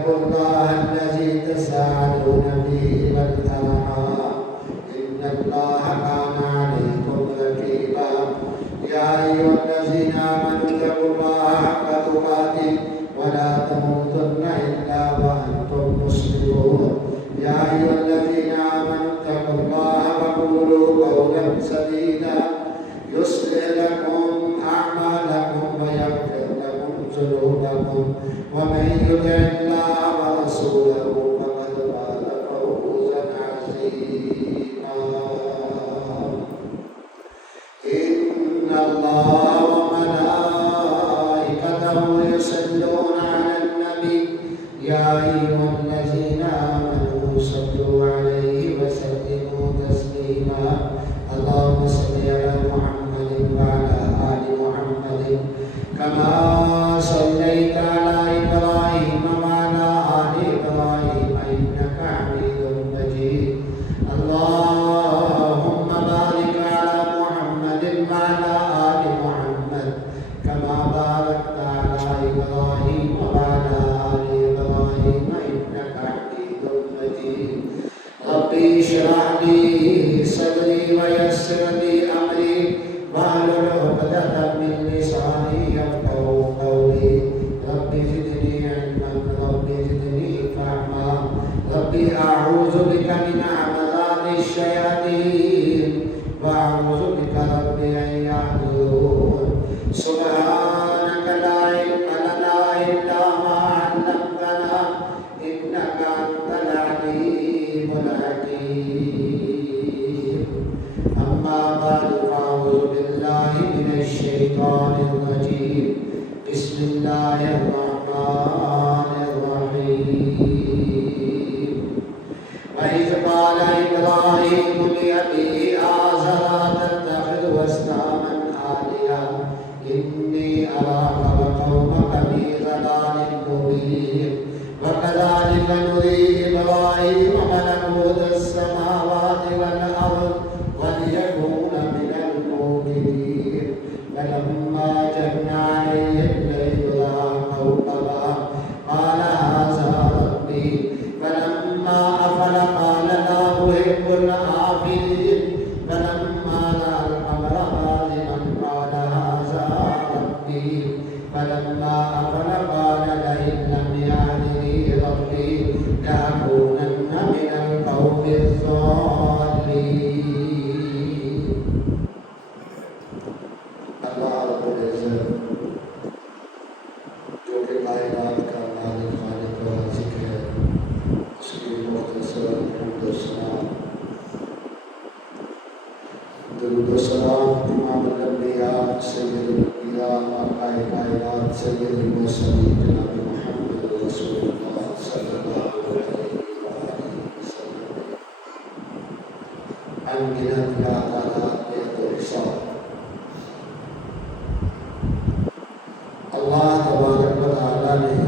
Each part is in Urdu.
واتقوا الله الذي تساءلون به والأرحام إن الله كان عليكم رقيبا يا أيها الذين آمنوا اتقوا الله حق تقاته ولا تموتن إلا وأنتم مسلمون يا أيها الذين آمنوا اتقوا الله وقولوا قولا سديدا يصلح لكم أعمالكم ويغفر لكم ذنوبكم ومن يطع الله ورسوله فقد فاز فوزا عظيما إن الله وملائكته يصلون على النبي يا أيها الذين آمنوا صلوا عليه وسلموا تسليما اللهم صل على محمد وعلى آل محمد كما صليت على إبراهيم وعلى آل إبراهيم إنك حميد مجيد اللهم بارك على محمد وعلى آل محمد كما باركت على إبراهيم وعلى آل إبراهيم إنك حميد مجيد ربي اشرح لي صدري ويسر لي أمري واحلل عقدة من لساني يفقهوا قولي ربي زدني علما ربي زدني فهما ربي أعوذ بك من همزات الشياطين وأعوذ بك ربي أن يحضرون سبحانك لا علم لنا إلا ما علمتنا إنك أنت العليم الحكيم أما بعد فأعوذ بالله من الشيطان الرجيم بسم الله الرحمن الرحيم وإذ قال إبراهيم لأبيه آزر أتتخذ أصناما آلهة إني أراك وقومك في ضلال مبين وكذلك نري إبراهيم ملكوت السماوات والأرض وليكون من المؤمنين فلما جن عليه الليل رأى كوكبا قال هذا ربي فلما أفل قال لا أحب الآفلين فلما رأى القمر بازغا قال هذا ربي فلما أفل قال لئن لم يهدني ربي لأكونن من القوم الضالين اللہ رب العزت جو کہ کائنات کا مالک خالق و رازق ہے اس کی مختصر حمد و ثنا درود و سلام امام الانبیاء سید الانبیاء آقا کائنات سید المرسلین جناب محمد رسول اللہ صلی اللہ علیہ وآلہ وسلم انگنت یا تعالیٰ احسان اللہ تبارک و تعالیٰ نے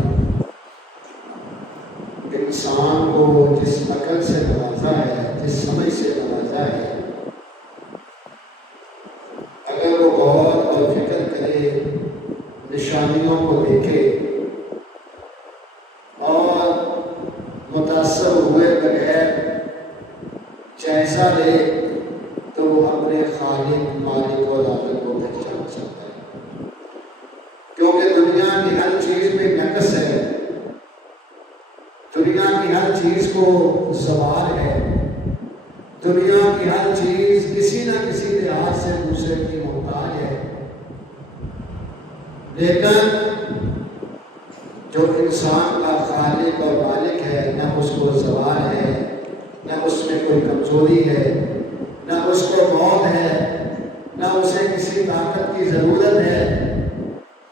انسان کو جس عقل سے نوازا ہے جس سمجھ سے نوازا ہے اگر وہ غور اور فکر کرے نشانیوں کو دیکھے اور متاثر ہوئے بغیر جائزہ لے تو وہ اپنے خالق مالک و رازق کو پہچان سکتا ہے کیونکہ دنیا کی ہر چیز میں نقص ہے دنیا کی ہر چیز کو زوال ہے دنیا کی ہر چیز کسی نہ کسی لحاظ سے دوسرے کی محتاج ہے لیکن جو انسان کا خالق اور مالک ہے نہ اس کو زوال ہے نہ اس میں کوئی کمزوری ہے نہ اس کو موت ہے نہ اسے کسی طاقت کی ضرورت ہے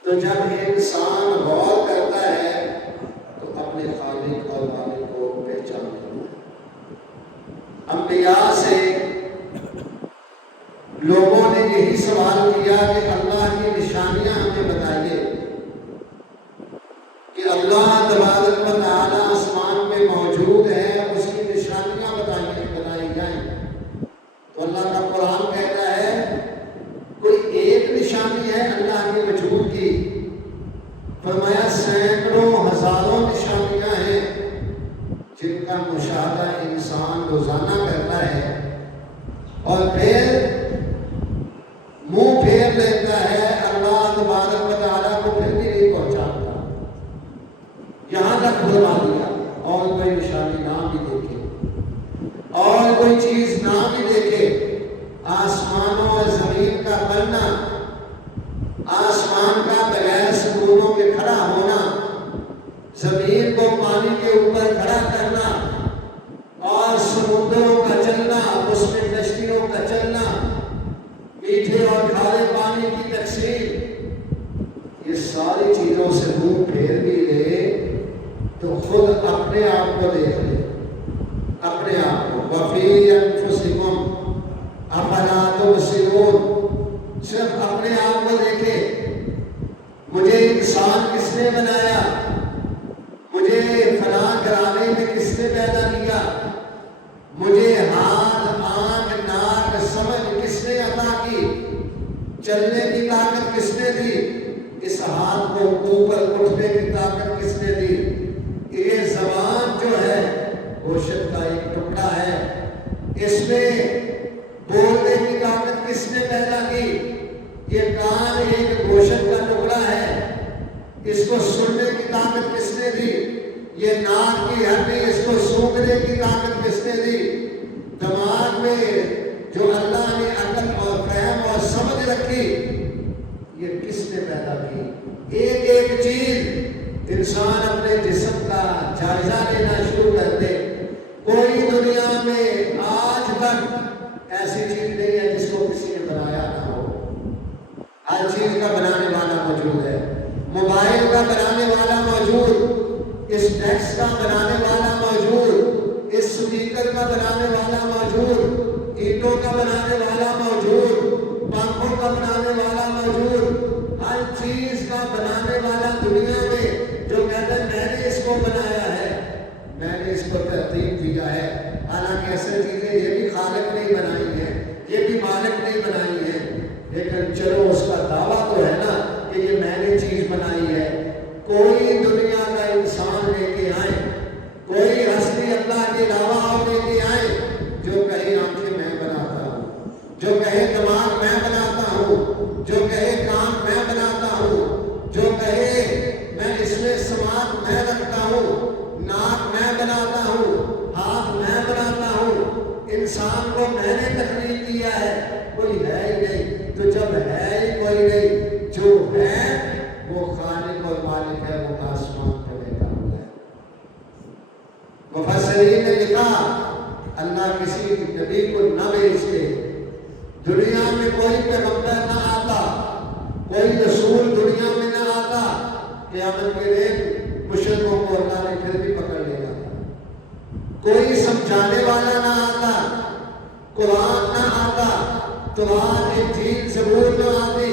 تو جب انسان غور کرتا ہے تو اپنے خالق اور مالک کو پہچان لیتا ہے انبیاء سے لوگوں نے یہی سوال کیا کہ اللہ کی نشانیاں ہمیں بتائیے کہ اللہ تبارک و تعالی آسمان میں موجود ہے اس کی نشانیاں بتائی جائیں تو اللہ کا قرآن کہتا ہے کوئی ایک نشانی ہے اللہ کے وجود کی فرمایا سینکڑوں ہزاروں نشانیاں ہیں دروازہ کھلوا دیا، اور کوئی نشانی نہ بھی دیکھے، اور کوئی چیز نہ بھی دیکھے، آسمانوں اور زمین کا بننا، آسمان کا بغیر ستونوں کے کھڑا ہونا، زمین کو پانی کے اوپر کھڑا کرنا، اور سمندروں کا چلنا، اس میں کشتیوں کا چلنا، میٹھے اور کھارے پانی کی تقسیم، یہ ساری چیزوں سے منہ پھیر بھی لے تو خود اپنے آپ کو دیکھ لے، اپنے آپ کو، وَفِي أَنفُسِكُمْ أَفَلَا تُبْصِرُونَ، صرف اپنے آپ کو دیکھے، مجھے انسان کس نے بنایا، مجھے فلاں گھرانے میں کس نے پیدا کیا، مجھے ہاتھ، آنکھ، ناک، سمجھ کس نے عطا کی، چلنے کی طاقت کس نے دی، اس ہاتھ کو اوپر اٹھنے کی طاقت کس نے دی، یہ زبان جو ہے گوشت کا ایک ٹکڑا ہے، اس میں بولنے کی طاقت کس نے پیدا کی، یہ کان ایک گوشت کا ٹکڑا ہے، اس کو سننے کی طاقت کس نے دی، یہ ناک کی ہڈی، اس کو سونگھنے کی طاقت کس نے دی، دماغ میں جو اللہ نے عقل اور فہم اور سمجھ رکھی، یہ کس نے پیدا کی، ایک ایک چیز انسان اپنے جسم کا جائزہ لینا شروع کر دے، کوئی دنیا میں آج تک ایسی چیز نہیں ہے جس کو کسی نے بنایا نہ ہو، ہر چیز کا بنانے والا موجود ہے، موبائل کا بنانے والا موجود، اس ڈیسک کا بنانے والا موجود، اس سپیکر کا بنانے والا موجود، اینٹوں کا بنانے والا موجود، پنکھوں کا بنانے والا موجود، ہر چیز کا بنانے والا دنیا میں جو کہتا ہے میں نے اس کو بنایا ہے، میں نے اس کو ترتیب دیا ہے، حالانکہ ایسے چیزیں یہ بھی خالق نہیں بنائی ہیں، یہ بھی مالک نہیں بنائی ہیں، لیکن چلو اس کا دعویٰ تو ہے نا کہ یہ میں نے چیز بنائی ہے، کوئی دنیا کا انسان لے کے آئے، کوئی ہستی اللہ کے علاوہ اور لے کے آئے، جو کہے آنکھیں میں بناتا ہوں، جو کہے دماغ میں بناتا ہوں، جو کہے کان میں بناتا ہوں، جو کہے میں اس میں سماعت میں رکھتا ہوں، ناک میں بناتا ہوں، ہاتھ میں بناتا ہوں، انسان کو میں نے تخلیق کیا ہے، کوئی ہے ہی نہیں، تو جب ہے ہی کوئی نہیں، جو ہے وہ خالق اور مالک ہے، وہ آسمان پہ بیٹھا ہوا ہے۔ مفسرین نے لکھا اللہ کسی نبی کو نہ بھیجتے، دنیا میں کوئی پیغمبر نہ آتا، کوئی رسول دنیا میں نہ آتا، قیامت کے دن مشرکوں کو اللہ نے پھر بھی پکڑ لیا تھا، کوئی سمجھانے والا نہ آتا، قرآن نہ آتا، قرآن انجیل زبور نہ آتی،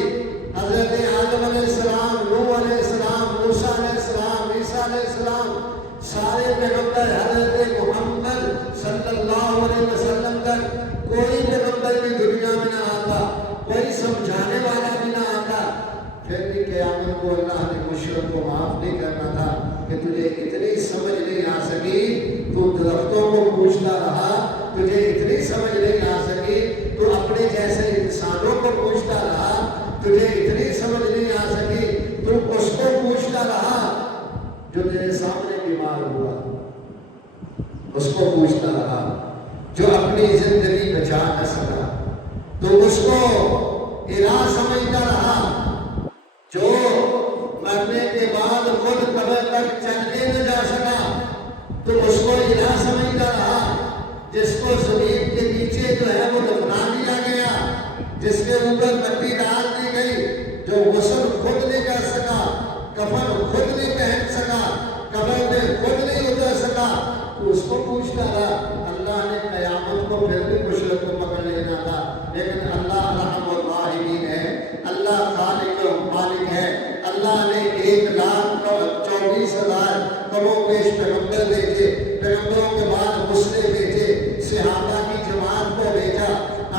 حضرت آدم علیہ السلام، نوح علیہ السلام، موسیٰ علیہ السلام، عیسیٰ علیہ السلام، سارے پیغمبر حضرت محمد صلی اللہ علیہ وسلم تک کوئی پیغمبر بھی دنیا میں نہ آتا، کوئی سمجھانے والا بھی نہ آتا، پھر بھی قیامت کو اللہ نے مشرک کو معاف نہیں کرنا تھا کہ تجھے اتنی سمجھ نہیں آ سکی، تو درختوں کو پوچھتا رہا، تجھے اتنی سمجھ نہیں آ سکی، تو اپنے جیسے انسانوں کو پوچھتا رہا، تجھے اتنی سمجھ نہیں آ سکی، تو اس کو پوچھتا رہا جو تیرے سامنے بیمار ہوا، اس کو پوچھتا رہا جو اپنی زندگی بچا نہ سکا، تو اس کو الہ سمجھتا رہا، جو مرنے کے بعد خود قبر تک چل کے نہ جا سکا، تو اس کو الہ سمجھتا رہا، جس کو زمین کے نیچے جو ہے وہ دفنا دیا گیا، جس کے اوپر مٹی ڈال دی گئی، جو غسل خود نہیں کر سکا، کفن خود نہیں پہن سکا، قبر میں خود نہیں اتر سکا، تو اس کو پوچھتا رہا۔ اللہ نے قیامت کو پھر بھی مشرک کو پکڑ لینا تھا، لیکن اللہ رحم الراحمین ہے، اللہ خالق و مالک ہے، اللہ نے 1,24,000 کم و بیش پیغمبر بھیجے، پیغمبروں کے بعد رسول بھیجے، صحابہ کی جماعت کو بھیجا،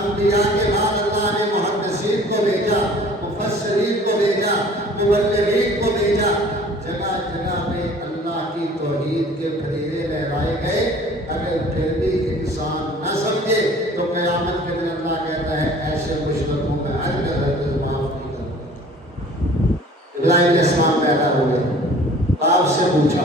انبیاء کے بعد اللہ نے محدثین کو بھیجا، مفسرین کو بھیجا، مبلغین کو بھیجا، جگہ جگہ پہ اللہ کی توحید کے پھریرے لہرائے گئے۔ اگر پھر بھی انسان نہ سمجھے تو قیامت کے دن اللہ کہتا ہے ایسے مشرکوں کا ہرگز معاف نہیں کروں گا۔ ابراہیم علیہ السلام پیدا ہوئے، باپ سے پوچھا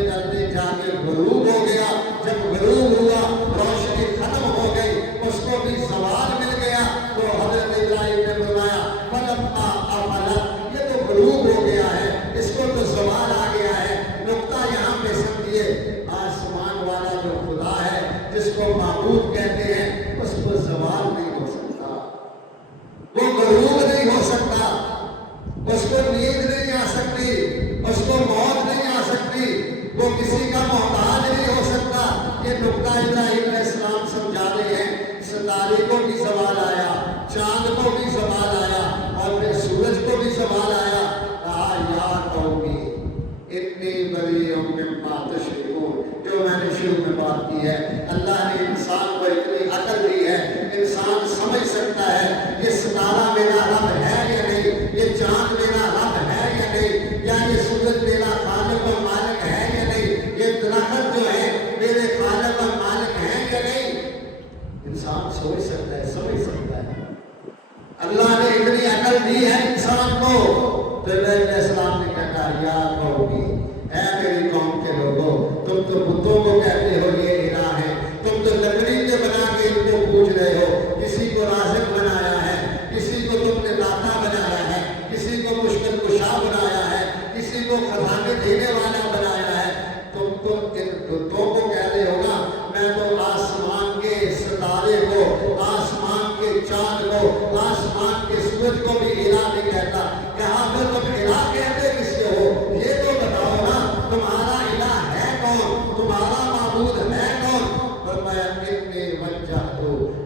ڈلتے ڈلتے جا کے غروب ہو گیا. جب غروب ہوا روشنی ختم ہو گئی, اس کو بھی زوال مل گیا. تو حضرت ابراہیم نے فرمایا فلما افلت, یہ تو غروب ہو گیا ہے, اس کو تو زوال آ گیا ہے. نقطہ یہاں پہ سمجھیے, آسمان والا جو خدا ہے جس کو معبود کہتے ہیں, اس کو زوال نہیں ہو سکتا, وہ غروب نہیں ہو سکتا, اس کو نیند نہیں آ سکتی, اس کو موت نہیں آ سکتی, وہ کسی کا محتاج نہیں ہو سکتا. یہ نقطہ ابراہیم علیہ السلام سمجھا رہے ہیں. ستارے کو بھی زوال آیا, چاند کو بھی زوال آیا, اور پھر سورج کو بھی زوال آیا. کہا یا قومی اتنی بڑی مما تشرکون, جو میں نے شروع میں بات کی ہے, اللہ نے انسان کو اتنی عقل دی ہے, انسان سمجھ سکتا ہے یہ ستارہ میرا رب ہے یا نہیں, یہ چاند میرا رب ہے یا نہیں, یا یہ سورج میرا خالق و مالک ہے یا نہیں, یہ درخت جو ہے میرے خالق و مالک ہے یا نہیں. انسان سوچ سکتا ہے, سمجھ سکتا ہے. اللہ نے اتنی عقل دی ہے انسان کو. تو ابراہیم علیہ السلام نے کہا یا قومی, اے میری قوم کے لوگوں, تم تو بتوں کو کہتے ہو یہ الہ ہے, تم تو لکڑی کے بنا کے ان کو پوج رہے ہو. کسی کو رازق بنایا ہے, کسی کو تم نے داتا بنایا ہے, کسی کو مشکل کشا بنایا ہے, کسی کو خزانے دینے والا بنایا ہے. تم تو ان بتوں کو کہہ رہے ہو نا, میں تو آسمان کے ستارے کو, آسمان کے چاند کو, آسمان کے سورج کو بھی الہ نہیں کہتا. کہاں پہ تم الہ کہتے کس کو ہو, یہ تو بتاؤ نا, تمہارا الہ ہے کون, تمہارا معبود ہے کون. فرمایا انی وجہت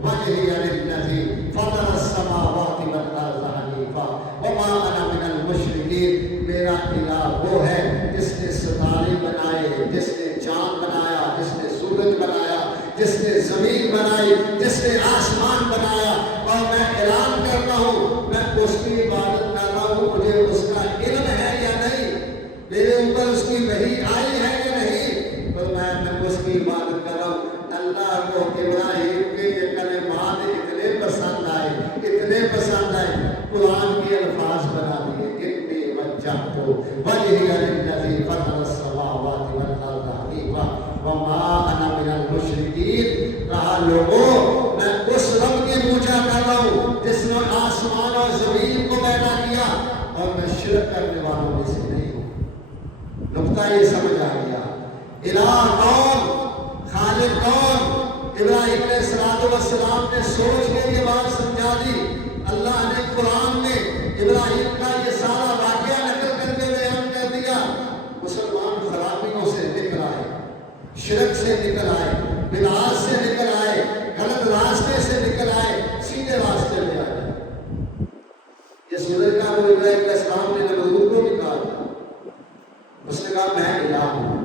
وجہی للذی فطر السماوات والارض حنیفا وما انا من المشرکین. میرا الہ وہ ہے جس نے ستارے بنائے, جس نے چاند بنایا, جس نے سورج بنایا, جس نے زمین بنائی, جس نے آسمان بنایا. اور میں اعلان کرتا ہوں میں اس کی عبادت کر رہا ہوں, مجھے اس کا علم ہے یا نہیں, میرے اوپر اس کی وحی آئی ہے یا نہیں, تو میں اس کی عبادت کر رہا ہوں. اللہ کو ابراہیم کے یہ کلمات اتنے پسند آئے, اتنے پسند آئے, قرآن کے الفاظ بنا دیے. اتنی وجہت وجہی للذی فطر السماوات والارض حنیفا وما انا من المشرکین. کہا لوگوں میں اس رب کی پوجا کر رہا ہوں جس نے آسمان اور زمین کو پیدا کیا, اور میں شرک کرنے والوں میں سے نہیں ہوں. نقطہ یہ سمجھ آ گیا. الہ کون, خالق کون. ابراہیم علیہ السلام نے سوچ کے یہ بات سمجھا دی. اللہ نے قرآن میں ابراہیم کا یہ سارا واقعہ نقل کر کے بیان کر دیا. مسلمان خرابیوں سے نکل آئے, شرک سے نکل آئے, بدعات سے نکل آئے, غلط راستے سے نکل آئے, سیدھے راستے میں آ گئے. یہ سورج کا وہ ابراہیم علیہ السلام نے نمرود کو نکالا. اس نے کہا میں الہ ہوں.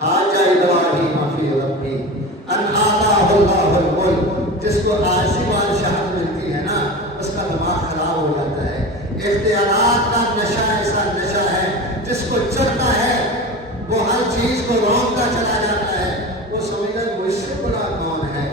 حاجہ ابراہیم فی ربی ان آتاہ اللہ الملک. جس کو عارضی بادشاہت ملتی ہے نا, اس کا دماغ خراب ہو جاتا ہے. اختیارات کا نشہ ایسا نشہ ہے جس کو چڑھتا ہے وہ ہر چیز کو روکتا چلا جاتا ہے. وہ سمجھتا ہے مجھ سے بڑا کون ہے,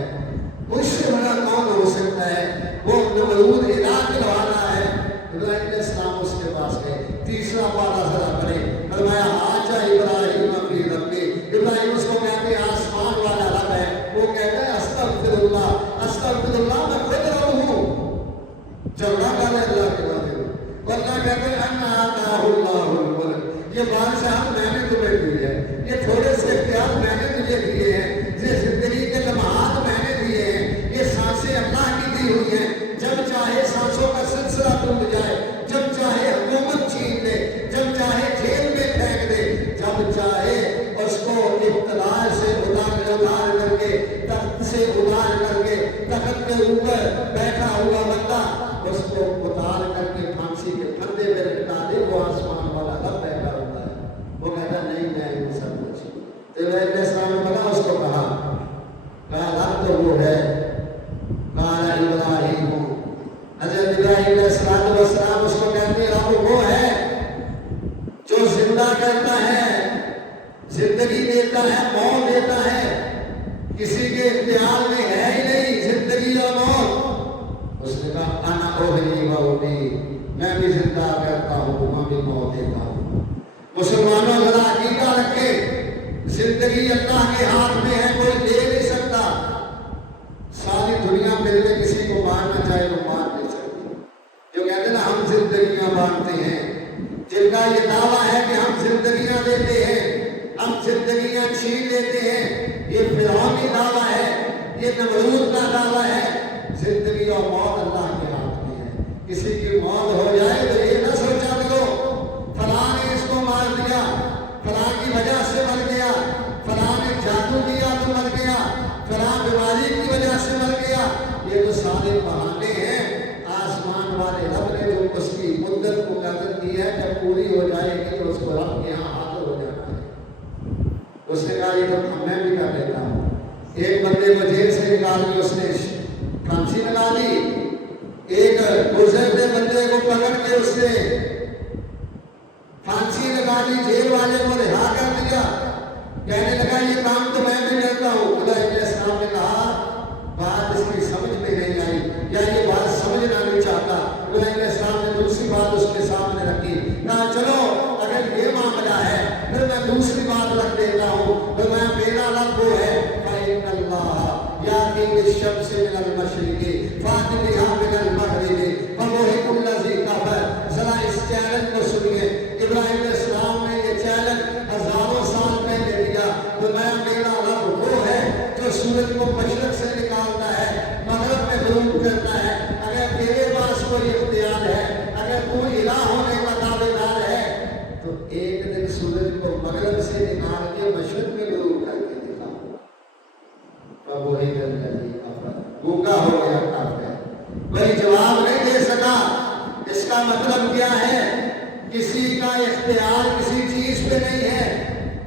مجھ سے بڑا کون ہو سکتا ہے. وہ نمرود الہ کہلاتا ہے. ابراہیم علیہ السلام اس کے پاس گئے. تیسرا پارا ذرا پڑھے. فرمایا حاجہ ابراہیم فی ربی. ابراہیم اس کو کہتے ہیں آسمان والا رب ہے. وہ کہتا ہے استغفر اللہ, استغفر اللہ, میں خود رب ہوں. جھگڑا کر رہے اللہ کے بارے میں. اللہ کہتے ہیں ان آتاہ اللہ الملک. یہ بادشاہ میں نے تمہیں دی ہے, یہ تھوڑے سے اختیار میں نے تجھے دیے ہیں, یہ زندگی کے لمحات میں نے دیے ہیں, یہ سانسیں اللہ کی دی ہوئی ہیں. جب چاہے سانسوں کا سلسلہ ٹوٹ جائے, جب چاہے حکومت چھین لے, جب چاہے جیل میں پھینک دے, جب چاہے اس کو ابتلا سے اتار کر کے, تخت سے اتار کر کے, تخت کے اوپر بیٹھا ہوا بندہ اس کو اتار کر کے پھانسی کے پھندے میں لٹا دے. وہ آسمان والا رب بیٹھا ہوتا ہے. وہ کہتا نہیں میں ہوں سب کچھ. ابراہیم علیہ السلام نے بنا اس کو کہا رب تو وہ ہے. قال ابراہیم, حضرت ابراہیم علیہ السلام اس کو کہتے ہیں رب وہ ہے جو زندہ کرتا ہے, زندگی دیتا ہے, موت دیتا ہے. کسی کے اختیار میں ہے ہی نہیں زندگی اور موت. اس نے کہا انا احیی و امیت, میں بھی زندہ کرتا ہوں, میں بھی موت دیتا ہوں. مسلمانوں ذرا عقیدہ رکھے, زندگی اللہ کے ہاتھ میں ہے، کوئی لے نہیں سکتا۔ ساری دنیا مل کے کسی کو مارنا چاہے تو مار نہیں سکتی۔ جو کہتے ہیں نا ہم زندگیاں بانٹتے ہیں، جن کا یہ دعویٰ ہے کہ ہم زندگیاں دیتے ہیں، ہم زندگیاں چھین لیتے ہیں، یہ فرعونی دعویٰ ہے، یہ نمرود کا دعویٰ ہے۔ زندگی اور موت اللہ کے ہاتھ میں ہے۔ کسی کی موت ہو جائے تو یہ نہ سوچا کرو فلاں نے اس کو مار دیا، فلاں کی وجہ سے مر گیا، فلاں نے جادو کیا تو مر گیا، فلاں بیماری کی وجہ سے مر گیا۔ یہ تو سارے بہانے ہیں۔ آسمان والے رب نے جو اس کی مدت مقرر کی ہے، جب پوری ہو جائے گی تو اس کو رب کے یہاں حاضر ہو جانا ہے۔ اس نے کہا یہ تو میں بھی کر لیتا ہوں۔ ایک بندے کو جیل سے نکال کے اس نے پھانسی لگا لی، ایک گزرتے بندے کو پکڑ کے اس نے پھانسی لگا لی، جیل والے کو رہا کر دیا۔ کہنے لگا یہ کام تو میں بھی کرتا ہوں۔ خدا السلام نے کہا بات اس کی سمجھ میں نہیں آئی، یا یہ بات سمجھنا نہیں چاہتا۔ خدا السلام نے دوسری بات اس کے سامنے رکھی، کہا چلو اگر یہ معاملہ ہے پھر میں دوسری بات رکھ دیتا ہوں، تو میں میرا رب وہ ہے فَإِنَّ اللَّهَ يَأْتِي بِالشَّمْسِ مِنَ الْمَشْرِقِ فَأْتِ بِهَا مِنَ الْمَغْرِبِ فَبُهِتَ الَّذِي كَفَرَ۔ ذرا اس چیلنج کو سنیے۔ ابراہیم علیہ السلام نے یہ چیلنج ہزاروں سال پہلے دیا، تو میرا رب وہ ہے جو سورج کو مشرق سے نکالتا ہے، مغرب میں غروب کرتا ہے۔ اگر تیرے پاس کوئی اختیار ہے، اگر تو الہ ہونے کا دعوے دار ہے، تو ایک دن سورج کو مغرب سے نکال کے مشرق میں غروب کر کے دکھا۔ فَبُهِتَ الَّذِي كَفَرَ، گونگا ہو گیا کافر، کوئی جواب نہیں دے سکا۔ اس کا مطلب کیا ہے؟ کسی کا اختیار کسی چیز پہ نہیں ہے،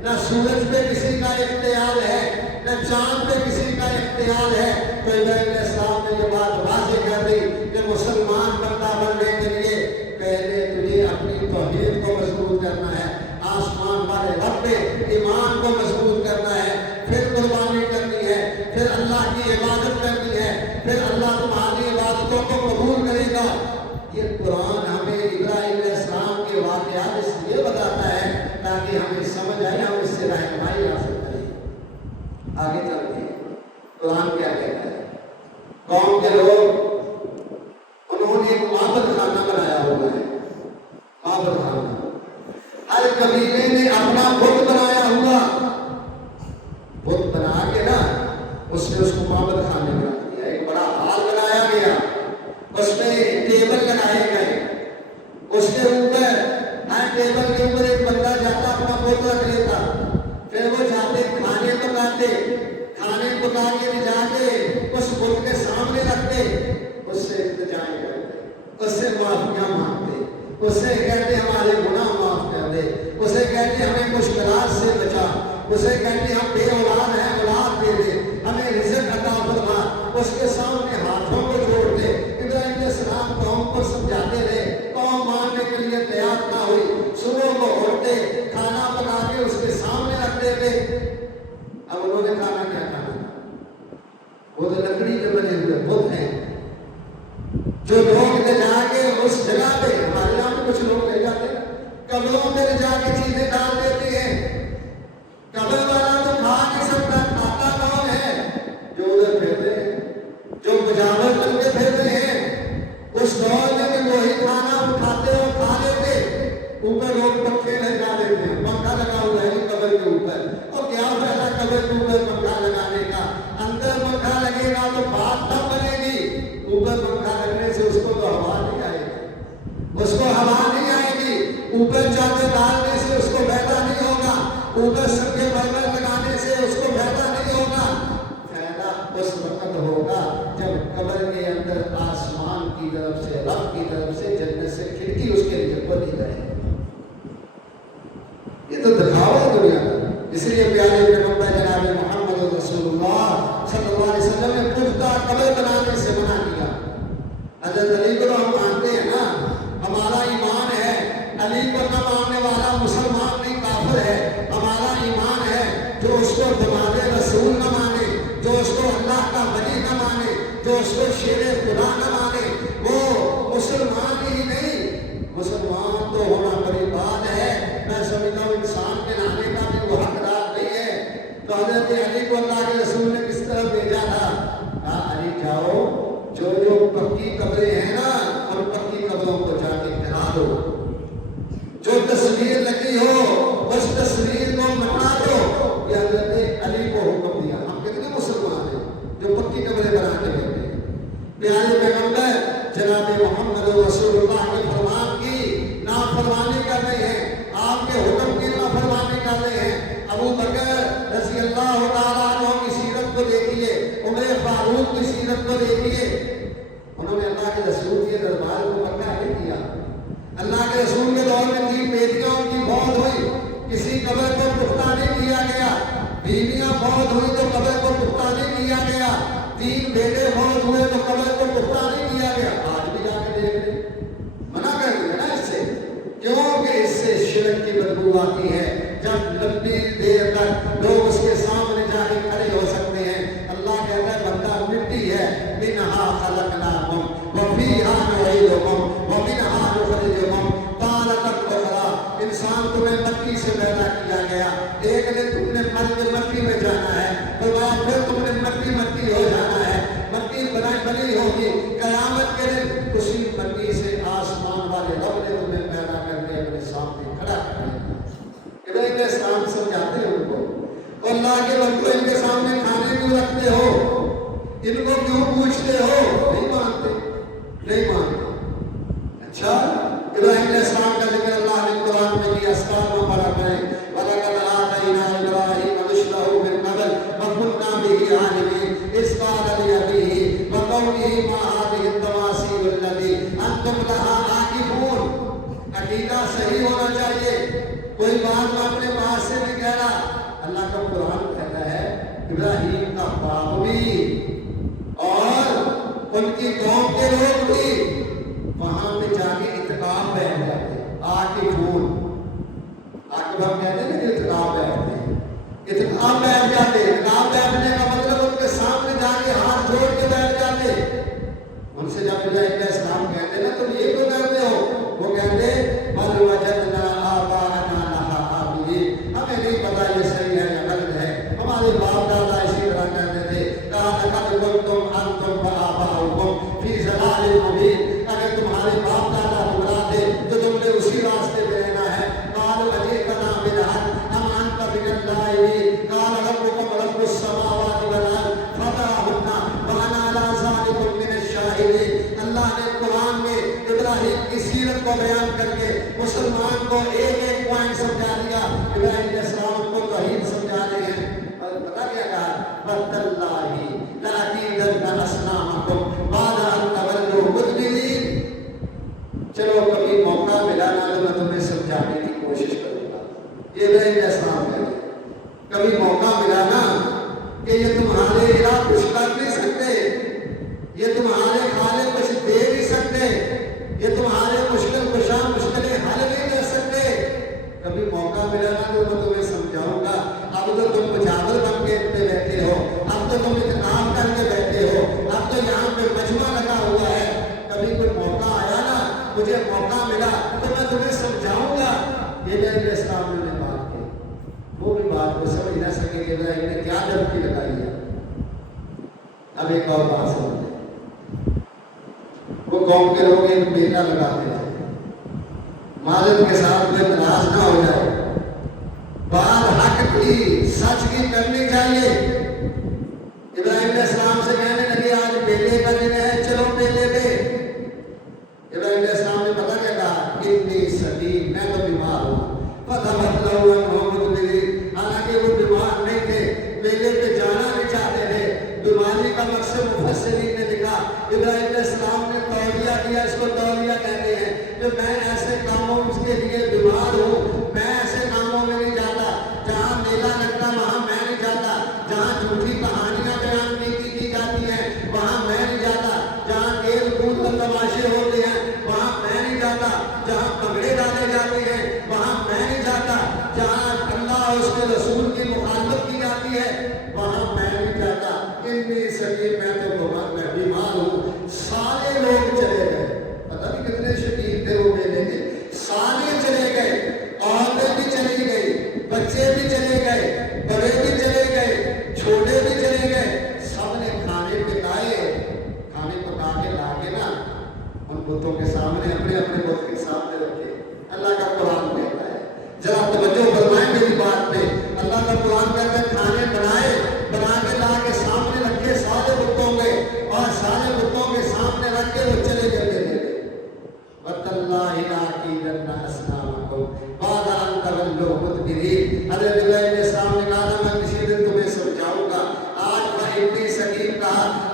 نہ سورج پہ کسی کا اختیار ہے، نہ چاند پہ کسی کا اختیار ہے۔ تو ابراہیم علیہ السلام نے یہ بات واضح کر دی کہ مسلمان بندہ بننے کے لیے پہلے تجھے اپنی توحید کو مضبوط کرنا ہے، آسمان والے رب پہ ایمان کو مضبوط کرنا ہے، پھر قربانی کرنی ہے، پھر اللہ کی عبادت کرنی ہے، پھر اللہ تمہاری عبادتوں کو قبول کرے گا۔ یہ قرآن ہمیں ابراہیم علیہ السلام کے واقعات اس لیے بتاتا ہے تاکہ ہمیں سمجھ آئے، ہم اس سے رہنمائی حاصل کریں۔ آگے چلتے ہیں، قرآن کیا کہتا ہے؟ قوم کے لوگ انہوں نے ایک معبد خانہ بنایا ہوا ہے، معبد خانہ۔ ہر قبیلے نے اپنا بت بنایا ہوا، بت بنا کے نا اس نے اس کو معبد خانے بنا دیا۔ ایک بڑا ہال بنایا گیا، اس میں ٹیبل لگائے گئے، اس کے اوپر ہر ٹیبل کے اوپر ایک بندہ جاتا اپنا بت رکھ لیتا، پھر وہ جاتے کھانے پکاتے، کھانے پکا کے بھی جا کے اس بت کے سامنے رکھتے، اس سے التجا کرتے، اس سے معافیاں مانگتے، اس سے کہتے ہمارے گناہ معاف کر دے، اسے کہتے ہمیں مشکلات سے بچا، اسے کہتے ہم بے اولاد ہیں اولاد دے دے، ہمیں رزق عطا فرما، اس کے سامنے ہاتھوں کو جوڑ دے۔ ابراہیم علیہ السلام قوم کو سمجھاتے رہے، قوم ماننے کے لیے تیار نہ ہوئی، صبح کو اٹھتے کھانا بنا کے اس کے سامنے رکھ دیتے۔ اب انہوں نے کھانا کیا کھانا؟ وہ تو لکڑی کے بنے ہوئے بت ہیں جو لوگ لے جا کے اس جگہ پہ، ہمارے یہاں پہ کچھ لوگ لے جاتے قبروں میں لے جا کے چیزیں ڈال دیتے ہیں۔ قبر والا تو کھا نہیں سکتا، کھاتا کون ہے؟ جو ادھر پھرتے ہیں، جو مجاور بن کے پھرتے ہیں۔ اس دور میں بھی وہی کھانا اٹھاتے اور کھا لیتے، اوپر لوگ پنکھے لگا دیتے ہیں، پنکھا لگا ہوا ہے قبر کے اوپر، اور کیا فائدہ قبر کے اوپر پنکھا لگانے کا؟ اندر پنکھا لگے گا تو بات نہ بنے گی، اوپر پنکھا لگنے سے اس کو تو ہوا نہیں آئے گی، اس کو ہوا نہیں آئے گی، اوپر چادر ڈالنے سے اس کو فائدہ نہیں ہوگا، اوپر سنگے برگر لگانے سے اس کو فائدہ نہیں ہوگا۔ فائدہ اس وقت ہوگا جب قبر کے اندر آسمان کی طرف سے، رب کی طرف سے، جنت سے کھڑکی اس کے لیے کھولی جائے۔ یہ تو دکھاوا ہے دنیا کا۔ اس لیے پیارے پیغمبر جناب محمد رسول اللہ صلی اللہ علیہ وسلم نے پختہ قبر بنانے سے منع کیا۔ حضرت علی کو ہم مانتے ہیں نا، ہمارا ایمان ہے، علی کو نہ ماننے والا مسلمان نہیں کافر ہے۔ ہمارا ایمان ہے جو اس کو دماد رسول نہ مانے، جو اس کو اللہ کا ولی نہ مانے، جو اس کو شیر خدا نہ مانے، وہ مسلمان ہی نہیں۔ مسلمان تو ہونا بڑی بات ہے، میں سمجھتا ہوں انسان کے نانے کا بھی وہ حقدار نہیں ہے۔ حضرت علی کو اللہ کے رسول نے کس طرح بھیجا تھا؟ کہا علی جاؤ جو پکی قبریں ہیں نا ان پکی قبروں کو جا کے گرا دو، جو تصویر لگی ہو اس تصویر کو مٹا دو۔ یہ حضرت علی کو حکم دیا۔ ہم کتنے مسلمان ہیں جو پکی قبریں بنا کے رہتے ہیں؟ پیارے پیغمبر جناب محمد رسول اللہ کے فرمان کی نافرمانی کر رہے ہیں، آپ کے حکم کی نافرمانی کر رہے ہیں۔ ابو بکر رضی اللہ تعالیٰ عنہ کی سیرت کو دیکھیے، عمر فاروق کی سیرت کو دیکھیے، انہوں نے اللہ کے رسول کے دربار کو پکا نہیں کیا۔ اللہ کے رسول کے دور میں 3 بیٹیاں ان کی فوت ہوئی، کسی قبر کو پختہ نہیں کیا گیا۔ بیویاں فوت ہوئی تو قبر کو پختہ نہیں کیا گیا۔ 3 بیٹے فوت ہوئے تو قبر کو پختہ نہیں کیا گیا۔ آج بھی جا کے دیکھ لیں، منع کر دیا نا اس سے، کیونکہ اس سے شرک کی بدبو آتی ہے۔ جب لمبی دیر تک لوگ اس کے سامنے جا کے کھڑے ہو سکتے ہیں، اللہ کہتا ہے بندہ مٹی ہے، منہا خلقناکم وفیہا نعیدکم ومنہا نخرجکم تارۃ اخری۔ انسان تمہیں مٹی سے پیدا کیا گیا، ایک دن تم نے مر کے مٹی میں جانا ہے، پھر تم نے مٹی ہو جانا ہے، مٹی بنی ہوگی۔ قیامت کے دن اسی مٹی سے آسمان والے رب نے تمہیں پیدا کر کے اپنے سامنے کھڑا کر دیا۔ کہ اسلام سمجھاتے ہیں ان کو، اللہ کے وقت کو ان کے سامنے کھانے کیوں رکھتے ہو، ان کو کیوں پوچھتے ہو؟ نہیں مانتے، نہیں مانتے۔ اچھا، ابراہیم علیہ السلام کا ذکر اللہ نے قرآن میں کیا، اسلام مبارک ہے، وَلَقَدْ آتَيْنَا إِبْرَاهِيمَ رُشْدَهُ مِن قَبْلُ وَكُنَّا بِهِ عَالِمِينَ إِذْ قَالَ لِأَبِيهِ وَقَوْمِهِ مَا هَٰذِهِ التَّمَاثِيلُ الَّتِي أَنتُمْ لَهَا عَاكِفُونَ۔ عقیدہ صحیح ہونا چاہیے، کوئی بات میں اپنے پاس سے نہیں کہہ رہا۔ اللہ کا قرآن کہتا ہے ابراہیم کا باپ بھی اور ان کی قوم کے لوگ بھی وہاں پہ جا کے اتقاب بیٹھ جاتے، عاکفون، عاکف ہم کہتے ہیں کہ اتقاب بیٹھتے ہیں، اتقاب بیٹھ جاتے۔ اتقاب بیٹھنے کا مطلب ان کے سامنے جا کے ہاتھ جوڑ کے بیٹھ جاتے۔ ان سے جب ابراہیم علیہ السلام کہتے نا تم یہ کیوں کرتے ہو؟ وہ کہتے بل وجدنا آباءنا لہا عابدین، ہمیں نہیں پتا یہ صحیح ہے یا غلط ہے، ہمارے باپ دادا اسی طرح کہتے تھے۔ قال قد کنتم انتم وآباؤکم فی ضلال مبین، اگر تمہارے باپ دادا گمراہ تھے تو تم نے اسی راستے پہ رہنا ہے۔ قالوا اجئتنا بالحق ام انت من اللاعبین، قال ربکم رب السماوات والارض فطرہن وانا علی ذلکم من الشاہدین۔ اللہ نے قرآن میں ابراہیم کی سیرت کو بیان کر کے مسلمان کو ایک ایک پوائنٹ سمجھا دیا۔ ابراہیم علیہ السلام کو توحید سمجھا رہے ہیں، اور پتا کیا کہا؟ وَتَاللَّهِ لَأَكِيدَنَّ أَصْنَامَكُمْ بَعْدَ أَن تَوَلُّوا مُدْبِرِينَ۔ چلو کبھی موقع ملا نا تو میں تمہیں سمجھانے کی کوشش کروں گا۔ یہ ابراہیم علیہ السلام کہتے ہیں کبھی موقع ملا نا کہ یہ تمہارے الہ کچھ کر نہیں سکتے، یہ تمہارے خالق کچھ دے نہیں سکتے، یہ تمہارے مشکل کشا مشکلیں حل نہیں کر سکتے۔ کبھی موقع ملا نا تو میں تمہیں سمجھاؤں گا۔ اب تو تم مجاور بن کے پہ بیٹھے ہو، اب تو تم اتنام کر کے بیٹھے ہو، اب تو یہاں پہ مجمع لگا ہوا ہے۔ کبھی کوئی موقع آیا نا، مجھے موقع ملا تو میں تمہیں سمجھاؤں گا۔ یہ ابراہیم علیہ السلام نے بات کی، وہ بھی بات کو سمجھ نہ سکے کہ ابراہیم نے کیا ڈبکی لگائی ہے۔ اب ایک اور بات سمجھیں، وہ قوم کے لوگ ایک بیٹا لگاتے تھے، معذرت کے ساتھ میں ناراض نہ ہو جائے، بات حق کی سچ کی کرنی چاہیے۔ ابراہیم علیہ السلام سے کہنے لگے آج بیٹے کا دن ہے، چلو بیٹے پہ۔ ابراہیم علیہ السلام نے پتہ کیا کہا؟ انی سقیم، میں تو بیمار ہوں۔ فَتَوَلَّوْا عَنْهُ مُدْبِرِينَ، حالانکہ وہ بیمار نہیں تھے، بیٹے پہ جانا نہیں چاہتے تھے۔ بیماری کا مقصد مفسرین نے لکھا، ابراہیم علیہ السلام نے تولیہ کیا، اس کو تولیہ کہتے ہیں، کہ میں ایسے کاموں کے لیے بیمار ہوں، میں ایسے کاموں میں نہیں جاتا، جہاں میلہ لگتا وہاں میں نہیں جاتا، جہاں جھوٹی کہانیاں بیان کی جاتی ہیں وہاں میں نہیں جاتا، جہاں کھیل کود اور تماشے ہوتے ہیں وہاں میں نہیں جاتا، جہاں پگڑے ڈالے جاتے ہیں وہاں میں نہیں جاتا، جہاں اللہ اور اس کے رسول کی مخالفت کی جاتی ہے وہاں میں نہیں جاتا۔ انی سقیم، میں تو بیمار ہوں۔ سارے لوگ چلے گئے، پتہ نہیں کتنے شدید تھے وہ میلے کے، سارے چلے گئے، عورتیں بھی چلی گئی، بچے بھی چلے گئے، بڑے بھی چلے گئے،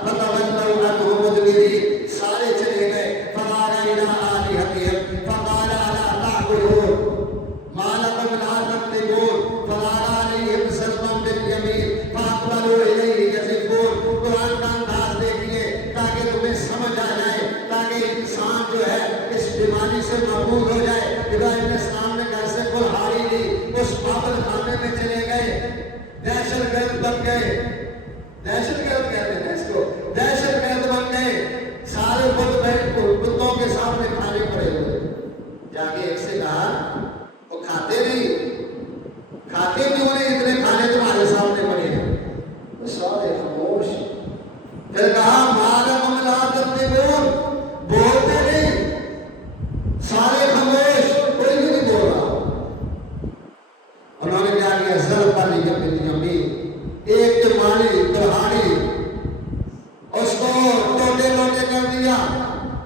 فتولوا عنه مدبرين، سارے چلے گئے. فقال إلى آلهتهم فقال ألا تعقلون ما لكم لا تنطقون فقال عليهم سلما باليمين فأقبلوا إليه يزفون. قرآن کا انداز دیکھیے تاکہ تمہیں سمجھ آ جائے، تاکہ انسان جو ہے اس بیماری سے محفوظ ہو جائے. ابراہیم علیہ السلام نے گھر سے کلہاڑی لی، اس بابل خانے میں چلے گئے، دہشت گرد بن گئے. دہشت گرد کہتے ہیں اس کو، دہشت گرد بن گئے. سارے کتوں کے سامنے کھانے پڑے ہوئے. جا کے ایک سے کہا وہ کھاتے نہیں انہیں اتنے کھانے تمہارے سامنے پڑے ہیں. وہ سارے خاموش. پھر کہا مالکم لا تنطقون، بولتے نہیں. سارے خاموش، کوئی بھی نہیں بول رہا. انہوں نے کیا کیا؟ ضربہ لیا بالیمین، ایک کلہاڑی اس کو ٹوٹے ٹوٹے کر دیا.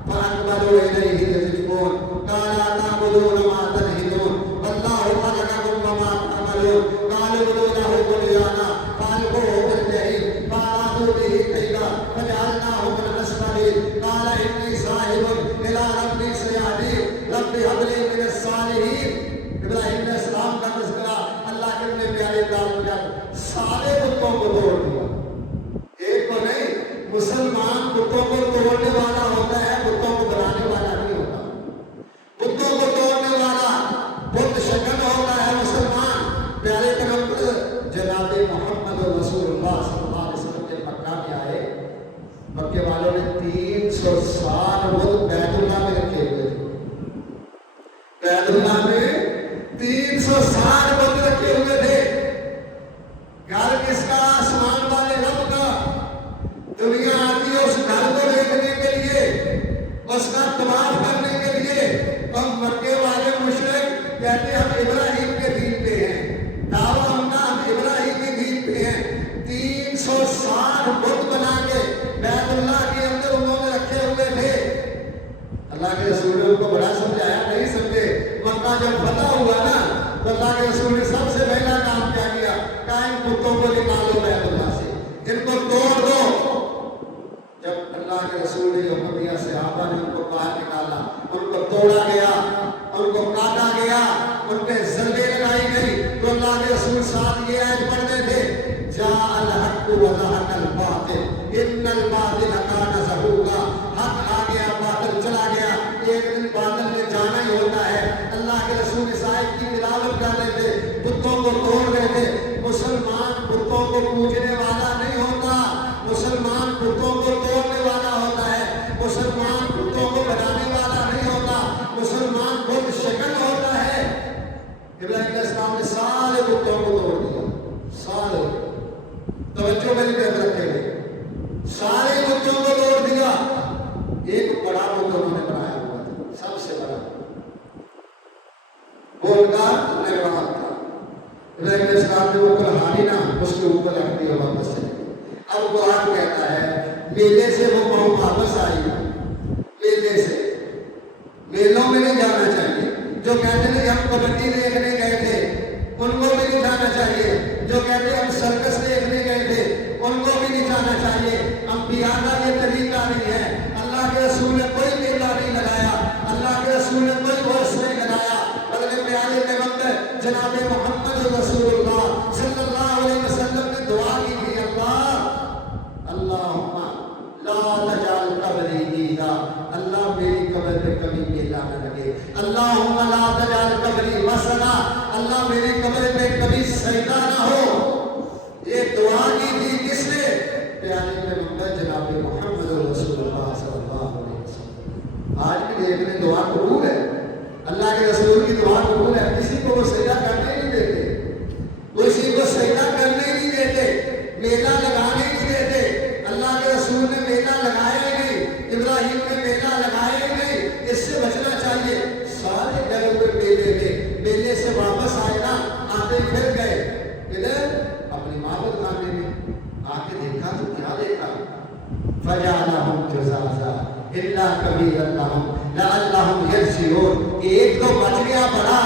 فأقبلوا إليه يزفون قال أتعبدون ما تنحتون والله خلقكم وما تعملون قالوا ابنوا له بنيانا فألقوه في الجحيم فأرادوا به كيدا فجعلناهم الأسفلين. قال إني ذاهب إلى ربي سيهدين رب هب لي من الصالحين. ابراہیم علیہ السلام کا تذکرہ اللہ کے اتنے پیارے دال کر سارے بتوں کو توڑ دیا. ایک کو نہیں، مسلمان بتوں کو توڑنے والا ہوتا ہے، بتوں کو بنانے والا نہیں ہوتا. بتوں کو توڑنے والا بت شکن ہوتا ہے مسلمان. پیارے پیغمبر جناب محمد رسول اللہ صلی اللہ علیہ وسلم کے مکہ میں آئے. مکے والوں نے 300 سال بت بیت اللہ میں رکھے ہوئے تھے. بیت اللہ میں 300 سال بت رکھے ہوئے تھے. گھر کس کا؟ آسمان والے رب کا. دنیا آتی ہے اس گھر کو دیکھنے کے لیے، اس کا طواف کرنے کے لیے. اور مکے والے مشرک کہتے ہم ابراہیم کے دین پہ ہیں، دعویٰ ہم ابراہیم کے دین پہ ہیں. 300 سال بت بنا کے بیت اللہ کے اندر انہوں نے رکھے ہوئے تھے. اللہ کے رسول نے ان کو بڑا سمجھایا، نہیں سمجھے. مکہ جب فتح ہوا نا تو اللہ کے رسول نے سب سے پہلا کام کیا کیا؟ ان بتوں کو نکالو بیت اللہ سے، ان کو توڑ دو. جب اللہ کے رسول نے محمدیہ صحابہ نے ان کو باہر نکالا، ان کو توڑا گیا، ان کو کاٹا گیا، ان پہ ضربیں لگائی گئی، تو اللہ کے رسول ساتھ یہ آیت پڑھتے تھے جاء الحق وزهق الباطل ان الباطل كان زهوقا. حق آ گیا، باطل چلا گیا. ایک دن باطل نے جانا ہی ہوتا ہے. اللہ کے رسول اس آیت کی تلاوت کر رہے تھے، بتوں کو توڑ رہے تھے. مسلمان بتوں کو پوجنے والا نہیں ہوتا، مسلمان بتوں کو توڑنے والا ہوتا ہے. مسلمان بتوں کو بنانے والا نہیں ہوتا، مسلمان بت شکن ہوتا ہے. ابراہیم علیہ السلام نے سارے بتوں کو توڑ دیا. سارے توجہ میری طرف رکھے گئے، سارے بتوں کو توڑ دیا. ایک بڑا بت انہوں نے بنایا ہوا تھا، سب سے بڑا بول کا نرواہ تھا. ابراہیم علیہ السلام نے وہ کلہاڑی نا اس کے اوپر رکھ دیا واپس سے. اب قرآن کہتا ہے میلے سے وہ قوم واپس آئی. میلے سے، میلوں میں نہیں جانا چاہیے. جو کہتے ہیں کہ ہم کبڈی دیکھنے گئے تھے ان کو بھی نہیں جانا چاہیے. جو کہتے ہیں ہم سرکس دیکھنے گئے تھے ان کو بھی نہیں جانا چاہیے. انبیاء کا یہ طریقہ نہیں ہے. اللہ کے رسول نے کوئی میلہ نہیں لگایا، اللہ کے رسول نے کوئی گوشت نہیں لگایا. بلکہ پیارے پیغمبر جناب محمد رسول اللہ صلی اللہ علیہ وسلم نے دعا کی تھی، اللہم لا تجعل قبری عیدا. اللہ میری قبر پہ کبھی میلہ نہ لگے. اللہم لا تجعل قبری وثنا. اللہ میری قبر پہ کبھی سجدہ نہ ہو. یہ دعا کی تھی کس نے؟ پیارے پیغمبر جناب محمد رسول اللہ صلی اللہ علیہ وسلم. آج بھی دیکھنے دعا قبول ہے، اللہ کے رسول کی دعا قبول ہے. کسی کو وہ سجدہ کرنے نہیں دیتے، کسی کو سجدہ کرنے نہیں دیتے، میلہ لگانے نہیں دیتے. اللہ کے رسول نے میلہ لگایا ہی نہیں، ابراہیم نے میلہ لگایا ہی نہیں. اس سے بچنا چاہیے. سارے گھر ہوئے میلے میں، میلے سے واپس آئے نا، آتے پھر گئے ادھر اپنی معبد خانے میں. آ کے دیکھا تو کیا دیکھا؟ فجعلهم جزازا الا كبيرا لهم لعلهم يرجعون. ایک تو بچ گیا بڑا،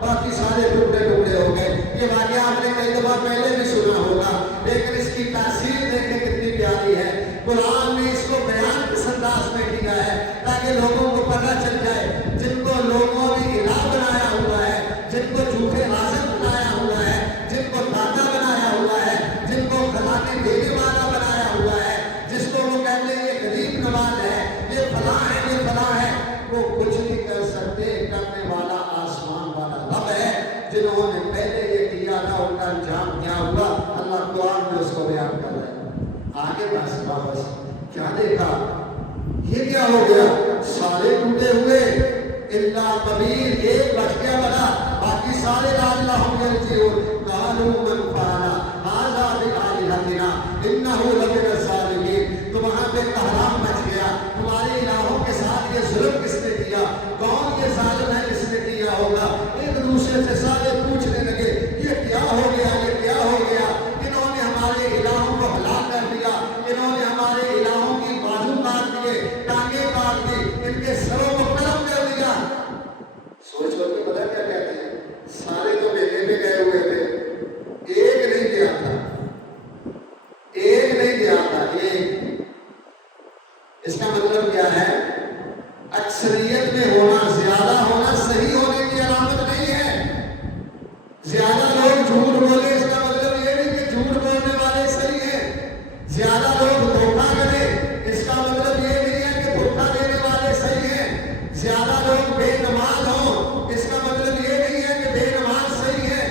باقی سارے ٹکڑے ٹکڑے ہو گئے. یہ واقعہ آپ نے کئی دفعہ پہلے بھی سنا ہوگا، لیکن اس کی تاثیر دیکھیں کتنی پیاری ہے. قرآن نے اس کو بیان کس انداز میں کیا ہے تاکہ لوگوں کو پتہ چل جائے جن کو لوگوں نے الہ بنایا ہوا ہے, جن کو جھوٹے حاضر بنایا ہوا ہے, جن کو داتا بنایا ہوا ہے, جن کو خزانے دینے والا بنایا ہوا ہے, جس کو وہ کہتے ہیں یہ غریب نواز ہے, یہ فلاں ہے, یہ فلاں ہے, وہ کچھ نہیں کر سکتے. کرنے والا آسمان والا رب ہے. جنہوں نے پہلے یہ کیا تھا ان کا انجام کیا ہوا اللہ قرآن میں اس کو بیان کر رہا ہے. آگے بس واپس کیا دیکھا, یہ کیا ہو گیا, سارے ٹوٹے ہوئے الا قبیر, ایک بچ گیا بڑا, باقی سارے لعلہم یرجعون. قالوا من فعل هذا بآلہتنا انہ لمن الظالمین. تو وہاں پہ کہرام مچ گیا, تمہارے الہوں کے ساتھ یہ ظلم کس نے کیا, کون یہ ظالم ہے جس نے کیا ہوگا. ایک دوسرے سے سارے پوچھنے لگے یہ کیا ہو گیا, یہ کیا ہو گیا, انہوں نے ہمارے الہوں کو ہلاک کر دیا, انہوں نے ہمارے الہوں کی بازو کاٹ دیے, ٹانگیں کاٹ دی, ان کے سروں کو قلم کر دیا. سوچ لو کہ پتہ کیا کہتے ہیں, سارے تو میلے پہ گئے ہوئے تھے, ایک نہیں گیا تھا, ایک نہیں گیا تھا, ایک. اس کا مطلب کیا ہے, اکثریت میں ہونا, زیادہ ہونا صحیح ہونے کی علامت نہیں ہے. زیادہ لوگ جھوٹ بولے اس کا مطلب یہ نہیں کہ جھوٹ بولنے والے صحیح ہیں. زیادہ لوگ دھوکہ کریں اس کا مطلب یہ نہیں ہے کہ دھوکہ دینے والے صحیح ہیں. زیادہ لوگ بے نماز ہوں اس کا مطلب یہ نہیں ہے کہ بے نماز صحیح ہے.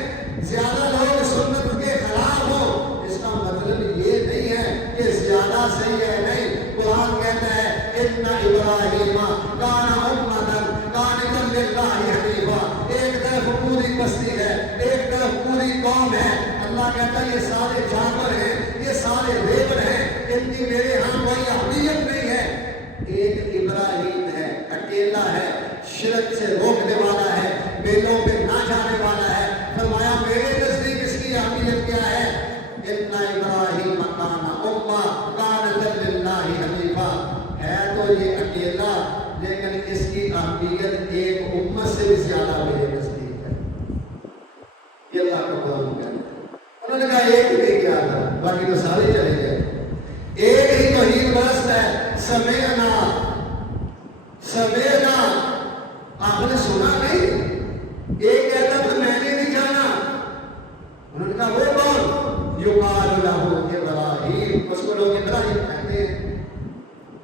زیادہ لوگ سنت کے خلاف ہوں اس کا مطلب یہ نہیں ہے کہ زیادہ صحیح ہے. نہیں, قرآن کہتا ہے ان ابراہیم کان امۃ قانتا للہ حنیفا. ایک طرف پوری بستی ہے, ایک طرف پوری قوم ہے. اللہ کہتا ہے یہ سارے جانور ہیں, یہ سارے ریبر ہیں, ان کی میرے ہاں کوئی اہمیت نہیں ہے. ایک ابراہیم ہے, اکیلا ہے, شرک سے روکنے والا ہے, بیلوں پہ نہ جانے والا ہے. فرمایا میرے نزدیک اس کی اہمیت کیا ہے, ان ابراہیم کان امۃ قانتا للہ حنیفا. ہے تو یہ اکیلا لیکن اس کی اہمیت ایک امت سے بھی زیادہ میرے نزدیک ہے. یہ اللہ کا قرآن کہتا ہے. انہوں نے کہا ایک نہیں کیا تھا, باقی تو سارے چلے گئے. ایک ہی توحید بس ہے, سمعنا سمعنا. آپ نے سنا نہیں, ایک کہتا تھا میں نے نہیں جانا. انہوں نے کہا وہ کون, یقال لہ ابراہیم, اس کو لوگ ابراہیم کہتے ہیں.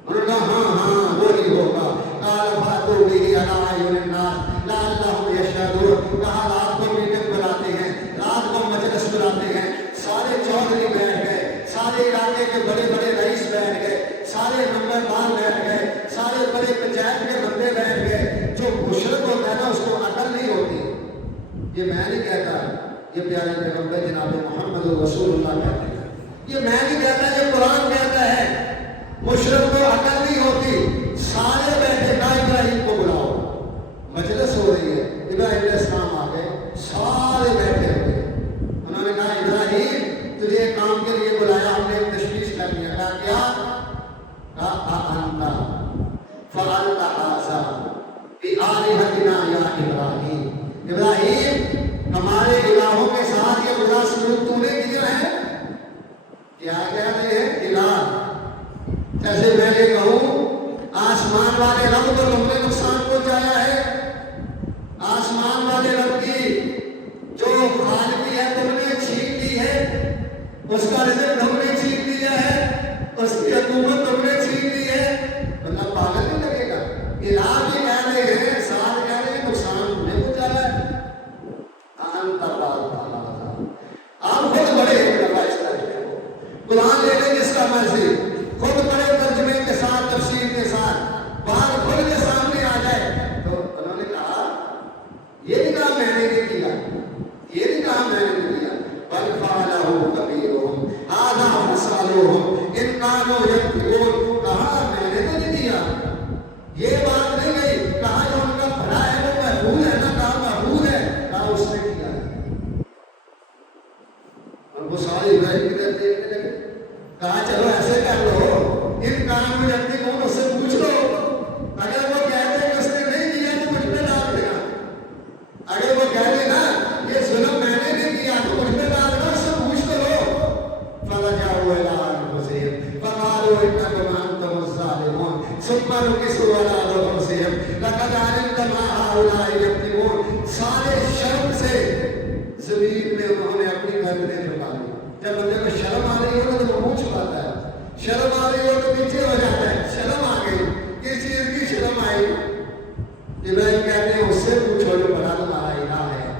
انہوں نے کہا ہاں ہاں وہی ہوگا. قال فاتوا بہ علی اعین الناس لعلہم یشہدون. کہا رات کو میٹنگ بلاتے ہیں, رات کو مجلس بلاتے ہیں, سارے چودھری بیٹھ گئے, سارے علاقے کے بڑے بڑے رئیس بیٹھ گئے, سارے نمبردار بیٹھ گئے, سارے بڑے پنچایت کے بندے بیٹھ گئے. جو مشرک ہوتا ہے نا اس کو عقل نہیں ہوتی. یہ میں نہیں کہتا, یہ پیارے پیغمبر جناب محمد رسول اللہ کہتے ہیں. یہ میں نہیں کہتا, یہ قرآن کہتا ہے. مشرک کو عقل نہیں ہوتی. سارے بیٹھے, کہا ابراہیم کو بلاؤ, مجلس ہو رہی ہے. ابراہیم علیہ السلام آ گئے, سارے بیٹھے ہوئے. انہوں نے کہا ابراہیم تجھے ایک کام کے لیے بلایا, ہم نے ایک تشویش کر لیا. کہا کیا, کہا انت فعلت ھذا بآلہتنا یا ابراہیم. ابراہیم ہمارے الہوں کے ساتھ یہ برا سلوک تو نے کیا ہے. کیا کہتے ہیں الہ, جیسے میں یہ کہوں آسمان والے رب کو تم نے نقصان پہنچایا ہے. آسمان والے رب کی جو خالقی ہے تم نے چھین لی ہے, اس کا رزق تم نے چھین لیا ہے, اس کی حکومت تم نے چھین لی ہے. اللہ پاگل نہیں لگے گا. الہ بھی کہہ رہے ہیں, ساتھ کہہ رہے ہیں نقصان تم نے پہنچایا ہے. آپ خود بڑے قرآن لے لیں جس کا مرضی, خود بڑے ترجمے کے ساتھ, تفسیر کے ساتھ, بات کھل کے سامنے آ جائے. تو انہوں نے کہا یہ نہیں کہا میں نے نہیں کیا, یہ نہیں کہا میں نے نہیں کیا. بل فعلہ کبیرہم ھذا فاسألوہم ان کانوا ینطقون. کہا میں نے تو نہیں کیا, یہ بات نہیں گئی. کہا جو ان کا بڑا ہے وہ محفوظ ہے نا, کہا محفوظ ہے, کہا اس نے کیا ہے. اور وہ سارے ابراہیم کی طرف دیکھنے لگے. کہا چلو ایسے کر لو, ان کام میں جب تک اس سے پوچھ لو, اگر وہ کہتے کہ اس نے نہیں کیا تو مجھ پہ ڈال دینا. اگر وہ کہہ دے نا یہ ظلم میں نے نہیں کیا تو مجھ پہ ڈال دینا, اس سے پوچھ تو لو. فرجعوا الی انفسہم فقالوا ثم نكسوا على رؤوسهم لقد علمت ما هؤلاء يكذبون. سارے شرم سے زمین میں انہوں نے اپنی گردنیں جھکا لی. جب بندے کو شرم آ رہی ہو تو وہ منہ چھپاتا ہے, شرم آ رہی ہو تو پیچھے ہو جاتا ہے. شرم آ گئی, کس چیز کی شرم آئی؟ ابراہیم کہتے ہیں اس سے پوچھو جو بڑا تمہارا الہ ہے,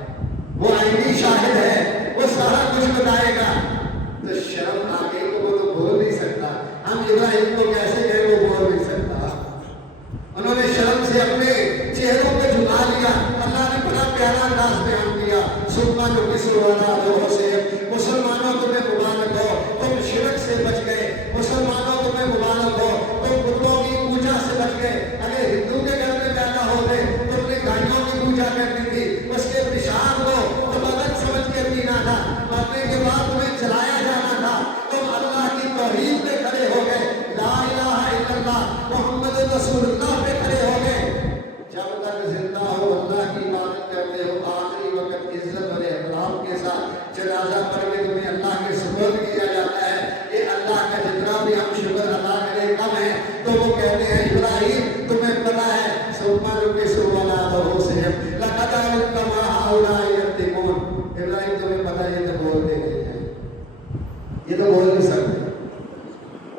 وہ عینی شاہد ہے, وہ سارا کچھ بتائے گا. تو شرم آ گئی تو وہ تو بول نہیں سکتا. ہم ابراہیم کو کیسے کہیں وہ بول نہیں سکتا. انہوں نے شرم سے اپنے چہروں کو جھکا لیا. اللہ نے بڑا پیارا انداز بیان کیا. سننا جو کس والا لوگوں سے مسلمانوں تمہیں مبارک ہو, تم شرک سے بچ گئے. مسلمانوں تمہیں مبارک ہو, تم بتوں کی پوجا سے بچ گئے. اگر ہندو کے گھر میں پیدا ہوتے تو اپنے گائیوں کی پوجا کرنی تھی, اس کے پیشاب کو تم الگ سمجھ کے پینا تھا, مرنے کے بعد تمہیں چلایا جانا تھا. تم اللہ کی توحید پہ کھڑے ہو گئے, لا الہ الا اللہ محمد رسول اللہ پہ کھڑے ہو گئے. جب تک زندہ ہو اللہ کی عبادت کرتے ہو, آخری وقت عزت اور احترام کے ساتھ جنازہ پڑھ کے تمہیں اللہ کے سپرد کیا جاتا ہے. یہ اللہ کا جتنا بھی ہم شکر ادا کریں کم ہے. تو وہ کہتے ہیں ابراہیم تمہیں پتا ہے سوما جو کہ سوالا ہو سے لقد علمت ما هؤلاء يكذبون. ابراہیم تمہیں پتا یہ تو بولتے نہیں ہیں, یہ تو بول نہیں سکتے.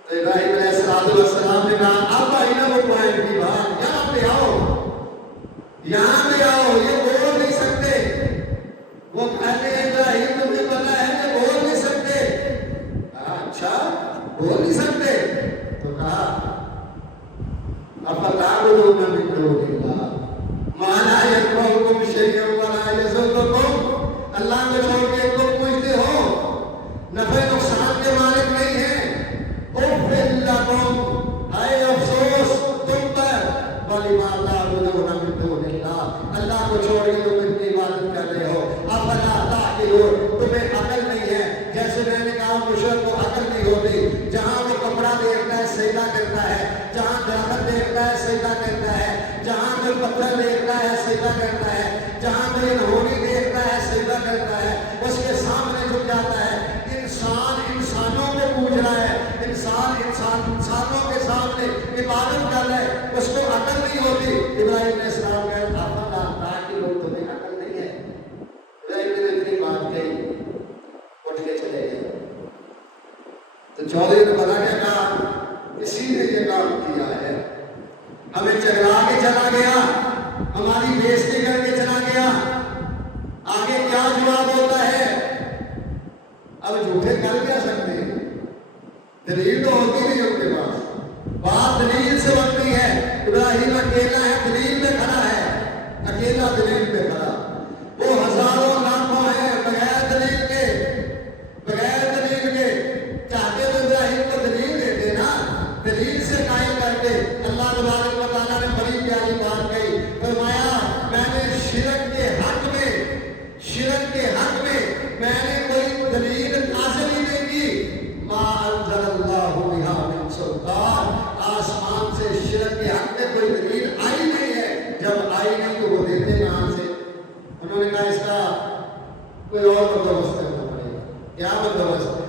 تو ابراہیم علیہ السلام نے کہا اب آئی نا وہ پوائنٹ کی بات, یہاں پہ آؤ, یہاں پہ آؤ, یہ بول نہیں سکتے. وہ کہتے ہیں ابراہیم تمہیں پتا ہے کہ بول نہیں سکتے. اچھا بول نہیں سکتے. تو کہا افتعبدون من دون اللہ ما لا ينفعكم شيئا ولا يضركم. اللہ کو چھوڑ کے تم پوچھتے ہو, نفع نقصان کے مالک نہیں ہیں. اف لکم, اے افسوس تم پر, ولما تعبدون من دون اللہ, اللہ کو چھوڑ کے تم ان کی عبادت کر رہے ہو. افلا تعقلون, تمہیں عقل نہیں ہے. جیسے میں نے کہا مشرک کو عقل نہیں ہوتی. جہاں وہ کپڑا دیکھتا ہے سجدہ کرتا ہے, جہاں درخت دیکھتا ہے سجدہ کرتا ہے, جہاں کوئی پتھر دیکھتا ہے سجدہ کرتا ہے, جہاں کوئی انہونی دیکھتا ہے سجدہ کرتا ہے, اس کے سامنے جھک جاتا ہے. انسان انسانوں کو پوچھ رہا ہے, انسانوں کے سامنے عبادت کر رہا ہے, اس کو عقل نہیں ہوتی. ابراہیم علیہ السلام کہتے ہیں افلا تعقلون, تمہیں عقل نہیں ہے. ابراہیم نے اتنی بات کہی, اٹھ کے چلے گئے. تو چودھری نے بتا کیا کہا, اسی نے یہ کام کیا ہے, ہمیں چلا کے چلا گیا, ہماری بےزتی کر کے چلا گیا. آگے کیا جواب ہوتا ہے؟ اب جھوٹے کر کیا سکتے ہیں, دلیل تو ہوتی نہیں ان کے پاس, بات دلیل سے بنتی ہے. ابراہیم اکیلا ہے, دلیل پہ کھڑا ہے, اکیلا دلیل پہ کھڑا. وہ ہزاروں لاکھوں ہیں بغیر دلیل کے, بغیر دلیل کے. چاہتے تو ابراہیم کو دلیل دیتے نا, دلیل سے قائم کرتے. اللہ تبارک و تعالیٰ نے بڑی پیاری بات کہی, فرمایا میں نے شرک کے حق میں میں نے کوئی دلیل حاصل ہی نہیں کی. ما انزل اللہ بہا من سلطان, آسمان سے شرک کے حق میں کوئی دلیل آئی نہیں ہے. جب آئی نہیں تو وہ دیتے کہاں سے؟ انہوں نے کہا اس کا کوئی اور بندوبست کرنا پڑے گا. کیا بندوبست؟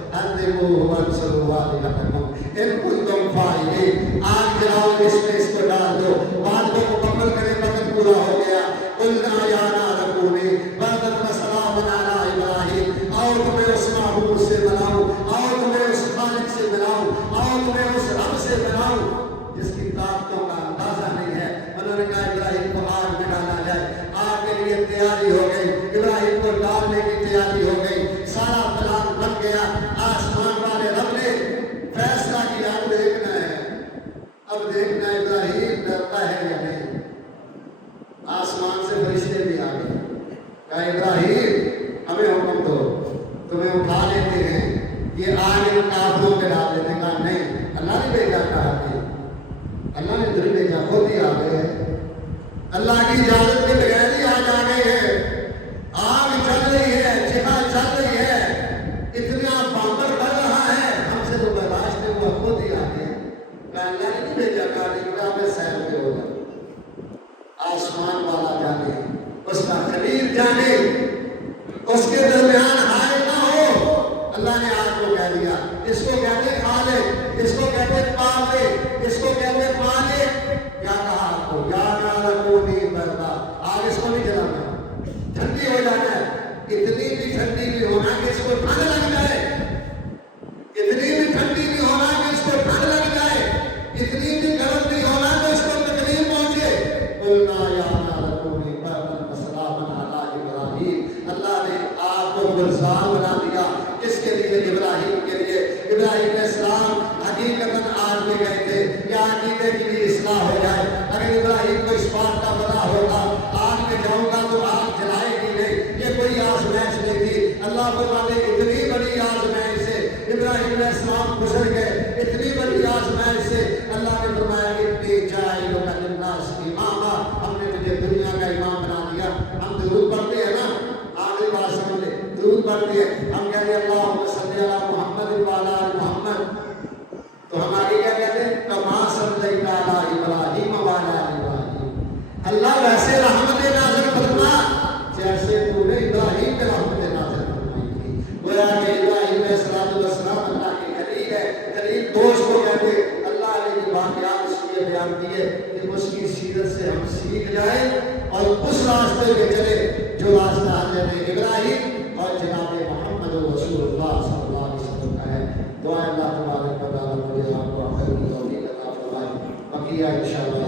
ان کنتم فاعلین, آگ جلاؤ, اس میں اس کو ڈال دو, بات کو مکمل کریں, وقت پورا ہو گیا. قلنا یا نار کونی بردن و سلاما علی ابراہیم, اور تمہیں اس معبود سے بناؤں, اور تمہیں اس خالق سے بناؤں, اور تمہیں اس رب سے بناؤں جس کی طاقتوں کا اندازہ نہیں ہے. انہوں نے کہا ابراہیم کو آگ میں ڈالا جائے. آگ کے لیے تیاری ہو گئی, ابراہیم کو ڈالنے کی تیاری ہو گئی. سارا پلان بن گیا. آسمان والے رب نے فیصلہ کیا, اب دیکھنا ہے, اب دیکھنا ہے ابراہیم ڈرتا ہے یا نہیں. آسمان سے فرشتے بھی آ گئے, کہا ابراہیم ہمیں حکم دو, تمہیں اٹھا لیتے ہیں, یہ آگ ان کافروں پہ ڈال دیتے. کہا نہیں, اللہ نے بھیجا, کہا کہ اللہ نے دل بھیجا, خود ہی آ گئے. اللہ کی اجازت کے بغیر ہی آج آ گئے ہیں. آگ چل رہی ہے, چکا چل رہی ہے, اتنا پاپڑ بڑھ رہا ہے, ہم سے تو برداشت نہیں ہوا, خود ہی آ گئے. کہا اللہ نے نہیں بھیجا, کہا نہیں, میں سیر پہ ہو جاؤں. آسمان والا جانے, اس کا خلیل جانے, اس کے درمیان حائل نہ ہو. اللہ نے آگ کو کہہ دیا. اس کو کہتے خالق، اس کو کہتے پالے، اس کو کہتے مالک. کیا کہا آپ کو؟ یا نارکو نہیں بردا. آگ اس کو نہیں جلانا، ٹھنڈی ہو جانا ہے. اتنی بھی ٹھنڈی نہیں ہونا کہ اس کو ٹھنڈ لگ جائے، اتنی بھی ٹھنڈی نہیں ہونا کہ اس کو ٹھنڈ لگ جائے، اتنی بھی گرم نہیں ہونا کہ اس کو تکلیف پہنچے. قلنا یا نار کونی بردا وسلاما علی ابراہیم. اللہ نے آگ کو گلزار بنا دیا. کس کے لیے؟ ابراہیم کے لیے. ابراہیم علیہ السلام حقیقتاً آگ میں گئے تھے یا عقیدے کی بھی اصلاح ہو جائے. اگر ابراہیم کو اس بات کا پتہ ہوتا آگ میں جاؤں گا تو آگ جلائے گی نہیں، یہ کوئی آزمائش نہیں تھی. اللہ فرماتے اتنی بڑی آزمائش سے ابراہیم علیہ السلام گزر گئے، اتنی بڑی آزمائش سے اللہ نے فرمایا اتنی جاعلک للناس اماما، ہم نے تجھے دنیا کا امام بنا دیا. ہم درود پڑھتے ہیں نا، آخری بات سمجھ لیں، درود پڑھتے ہیں ہم کہتے ہیں اللہم صلی علی محمد وعلی آل محمد. تو ہماری کیا کہتے ہیں؟ کما صلیت علی ابراہیم وعلی آل ابراہیم. اللہ ویسے رحمت نازل فرما جیسے تو نے ابراہیم پہ رحمت نازل فرمائی تھی. گویا کہ ابراہیم علیہ السلام اللہ کے خلیل ہے، خلیل دوست کو کہتے. اللہ نے یہ واقعات اس لیے بیان کیے کہ اس کی سیرت سے ہم سیکھ جائیں اور اس راستے پہ چلے جو راستہ حضرت ابراہیم اور جناب محمد رسول اللہ صلی اللہ علیہ وسلم کا ہے. دعا اللہ تبارک و تعالیٰ مجھے آپ کو عمل کی توفیق عطا فرمائے. بقیہ انشاءاللہ